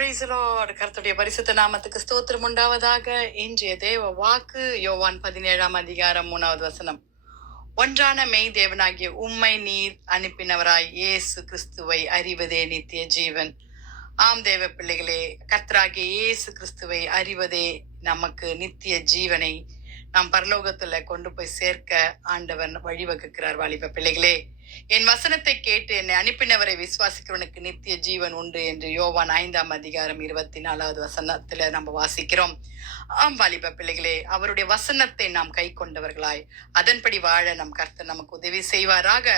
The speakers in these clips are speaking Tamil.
Praise the Lord. கர்த்தருடைய பரிசுத்த நாமத்துக்கு ஸ்தோத்திரம் உண்டாவதாக. இன்றைய தேவ வாக்கு யோவான் 17ஆம் அதிகாரம் 3வது வசனம். ஒன்றான மெய் தேவனாகிய உம்மை நீர் அனுப்பினவராய் இயேசு கிறிஸ்துவை அறிவதே நித்திய ஜீவன். ஆம் தேவ பிள்ளைகளே, கர்த்தராகிய இயேசு கிறிஸ்துவை அறிவதே நமக்கு நித்திய ஜீவனை நாம் பரலோகத்துல கொண்டு போய் சேர்க்க ஆண்டவன் வழிவகுக்கிறார். வாலிப பிள்ளைகளே, என் வசனத்தை கேட்டு என்னை அனுப்பினவரை விசுவாசிக்கிறவனுக்கு நித்திய ஜீவன் உண்டு என்று யோவான் 5ஆம் அதிகாரம் 24வது வசனத்துல நம்ம வாசிக்கிறோம். ஆம் வாலிப பிள்ளைகளே, அவருடைய வசனத்தை நாம் கை கொண்டவர்களாய் அதன்படி வாழ நம் கர்த்தர் நமக்கு உதவி செய்வாராக.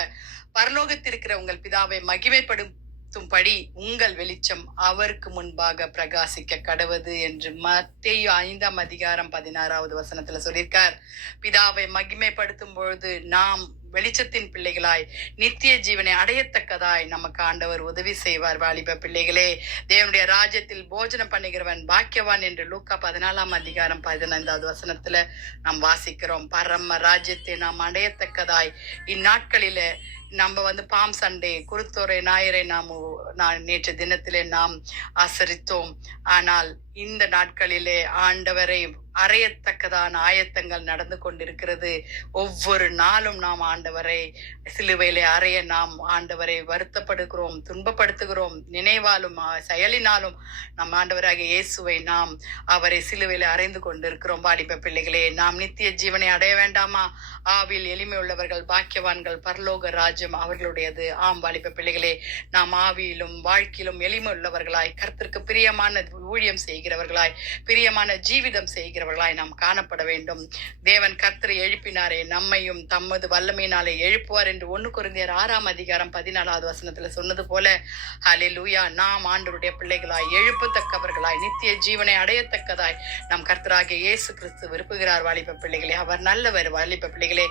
பரலோகத்திற்கிற உங்கள் பிதாவை மகிமைப்படுத்தும்படி உங்கள் வெளிச்சம் அவருக்கு முன்பாக பிரகாசிக்க கடவது என்று மத்தேயு 5ஆம் அதிகாரம் 16வது வசனத்துல சொல்லியிருக்கார். பிதாவை மகிமைப்படுத்தும் பொழுது நாம் வெளிச்சத்தின் பிள்ளைகளாய் நித்திய ஜீவனை அடையத்தக்கதாய் நமக்கு ஆண்டவர் உதவி செய்வார். வாலிப பிள்ளைகளே, தேவனுடைய ராஜ்யத்தில் போஜனம் பண்ணுகிறவன் பாக்கியவான் என்று லூக்கா 14ஆம் அதிகாரம் 15வது வசனத்துல நாம் வாசிக்கிறோம். பரம ராஜ்யத்தை நாம் அடையத்தக்கதாய் இந்நாட்களில நம்ம பாம் சண்டே குருத்தோரை ஞாயிறை நான் நேற்று தினத்திலே நாம் ஆசரித்தோம். ஆனால் இந்த நாட்களிலே ஆண்டவரை அறையத்தக்கதான ஆயத்தங்கள் நடந்து கொண்டிருக்கிறது. ஒவ்வொரு நாளும் நாம் ஆண்டவரை சிலுவையிலே அறைய நாம் ஆண்டவரை வருத்தப்படுகிறோம், துன்பப்படுத்துகிறோம். நினைவாலும் செயலினாலும் நம் ஆண்டவராகிய இயேசுவை நாம் அவரை சிலுவையிலே அறைந்து கொண்டிருக்கிறோம். வாலிப பிள்ளைகளே, நாம் நித்திய ஜீவனை அடைய வேண்டாமா? ஆவில் எளிமை உள்ளவர்கள் பாக்கியவான்கள், பரலோக ராஜ்யம் அவர்களுடையது. ஆம் வாலிப பிள்ளைகளே, நாம் ஆவியிலும் வாழ்க்கையிலும் எளிமை உள்ளவர்களாய் கர்த்தருக்கு பிரியமான ஊழியம் செய்கிறவர்களாய் பிரியமான ஜீவிதம் செய்கிறவர்களாய் நாம் காணப்பட வேண்டும். தேவன் கர்த்தரை எழுப்பினாரே, நம்மையும் தமது வல்லமையினாலே எழுப்புவார் என்று 1 கொரிந்தியர் 6ஆம் அதிகாரம் 14வது வசனத்துல சொன்னது போல, ஹல்லேலூயா, நாம் ஆண்டவருடைய பிள்ளைகளாய் எழுப்பத்தக்கவர்களாய் நித்திய ஜீவனை அடையத்தக்கதாய் நம் கர்த்தராகிய இயேசு கிறிஸ்து விரும்புகிறார். வாலிப பிள்ளைகளே, அவர் நல்லவர். வாலிப பிள்ளைகளே,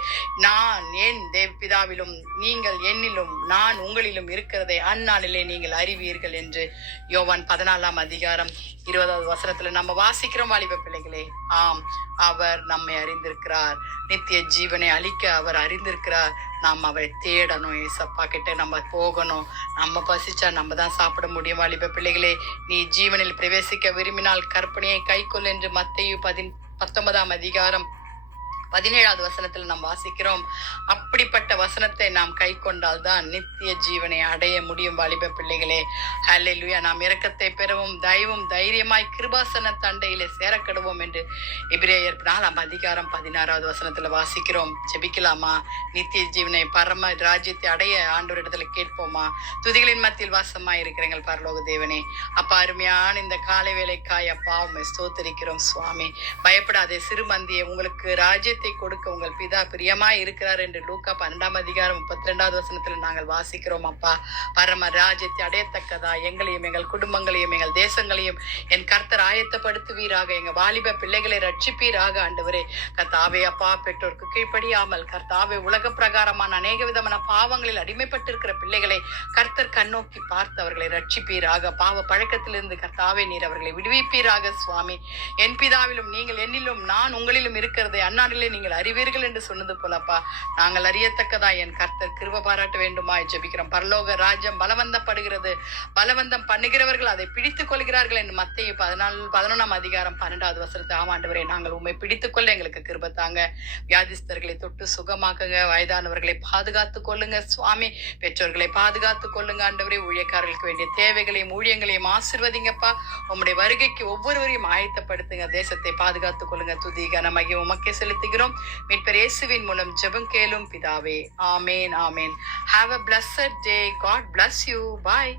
நான் என் பிதாவிலும் நீங்கள் என்னிலும் நான் உங்களிலும் இருக்கிறதை அந்நாளிலே நீங்கள் அறிவீர்கள் என்று யோவான் 14ஆம் அதிகாரம் 20வது வசனத்துல நம்ம வாசிக்கிறோம். வாலிப பிள்ளைகளே, ஆம், அவர் நம்மை அறிந்திருக்கிறார். நித்திய ஜீவனை அளிக்க அவர் அறிந்திருக்கிறார். நாம் அவரை தேடணும். ஏசப்பா கிட்ட நம்ம போகணும். நம்ம பசிச்சா நம்ம தான் சாப்பிட முடியும். வாலிப பிள்ளைகளே, நீ ஜீவனில் பிரவேசிக்க விரும்பினால் கற்பனையை கைக்கொள் என்று மத்தேயு 19ஆம் அதிகாரம் 17வது வசனத்தில் நாம் வாசிக்கிறோம். அப்படிப்பட்ட வசனத்தை நாம் கை கொண்டால் தான் நித்திய ஜீவனை அடைய முடியும். வாலிப பிள்ளைகளே, ஹல்லேலூயா, நாம் இரக்கத்தை பெறவும் தயவும் தைரியமாய் கிருபாசன தண்டையிலே சேரக்கடுவோம் என்று எபிரேயர் 4ஆம் அதிகாரம் 16வது வசனத்துல வாசிக்கிறோம். ஜெபிக்கலாமா? நித்திய ஜீவனை பரம ராஜ்யத்தை அடைய ஆண்டவரிடத்துல கேட்போமா? துதிகளின் மத்தியில் வாசமாய் இருக்கிற எங்கள் பரலோக தேவனே, அப்பா, அருமையான இந்த காலை வேலைக்காய் அப்பா உம்மை ஸ்தோத்திரிக்கிறோம் சுவாமி. பயப்படாதே, சிறு மந்தியை உங்களுக்கு ராஜ்யத்தை கொடுக்க உங்கள் பிதா பிரியமாய் இருக்கிறார் என்று லூக்கா 12ஆம் அதிகாரம் 32வது வசனத்துல நாங்கள் வாசிக்கிறோம். அப்பா, பரம ராஜ்யத்தை அடையத்தக்கதா எங்களையும் எங்கள் குடும்பங்களையும் எங்கள் தேசங்களையும் என் கர்த்தர் ஆயத்தப்படுத்துவீராக. எங்க வாலிப பிள்ளைகளை ரட்சிப்பீராக. ஆண்டவரே கர்த்தாவே, அப்பா, பெற்றோருக்கு கீழ்ப்படியாமல் கர்த்தாவே உலக பிரகாரமான அநேக விதமான பாவங்களில் அடிமைப்பட்டிருக்கிற பிள்ளைகளை கர்த்தர் கண்ணோக்கி பார்த்து அவர்களை ரட்சிப்பீராக. பாவ பழக்கத்திலிருந்து கர்த்தாவே நீர் அவர்களை விடுவிப்பீராக. சுவாமி, என் பிதாவிலும் நீங்கள் என்னிலும் நான் உங்களிலும் இருக்கிறதை அந்நாளிலே நீங்கள் அறிவீர்கள் என்று சொன்னது போலப்பா, நாங்கள் அறியத்தக்கதா என் கர்த்தர் கிருபை பாராட்ட வேண்டுமாய் ஜெபிக்கிறோம். பரலோக ராஜ்யம் பலவந்தப்படுகிறது, பலவந்தம் பண்ணுகிறவர்கள் அதை பிடித்துக் கொள்கிறார்கள் என்று மத்தேயு 11ஆம் அதிகாரம் 12வது வசனத்தை. ஆமாண்டவரே, நாங்கள் உண்மை பிடித்துக் கொள்ள எங்களுக்கு கிருபை தாங்க. வியாதிஸ்தர்களை தொட்டு சுகமாக்குங்க. வயதானவர்களை பாதுகாத்துக் கொள்ளுங்க சுவாமி. பெற்றோர்களை பாதுகாத்துக் கொள்ளுங்க ஆண்டவரே. ஊழியக்காரர்களுக்கு வேண்டிய தேவைகளையும் ஊழியங்களையும் ஆசீர்வதிங்கப்பா. உம்முடைய வருகைக்கு ஒவ்வொருவரையும் ஆயத்தப்படுத்துங்க. தேசத்தை பாதுகாத்துக் கொள்ளுங்க. துதி கனமகி உமக்கே செலுத்துகிறோம். மீட்பர் இயேசுவின் மூலம் ஜெபம் கேளும் பிதாவே. ஆமேன், ஆமேன். Have a blessed day. God bless you. Bye.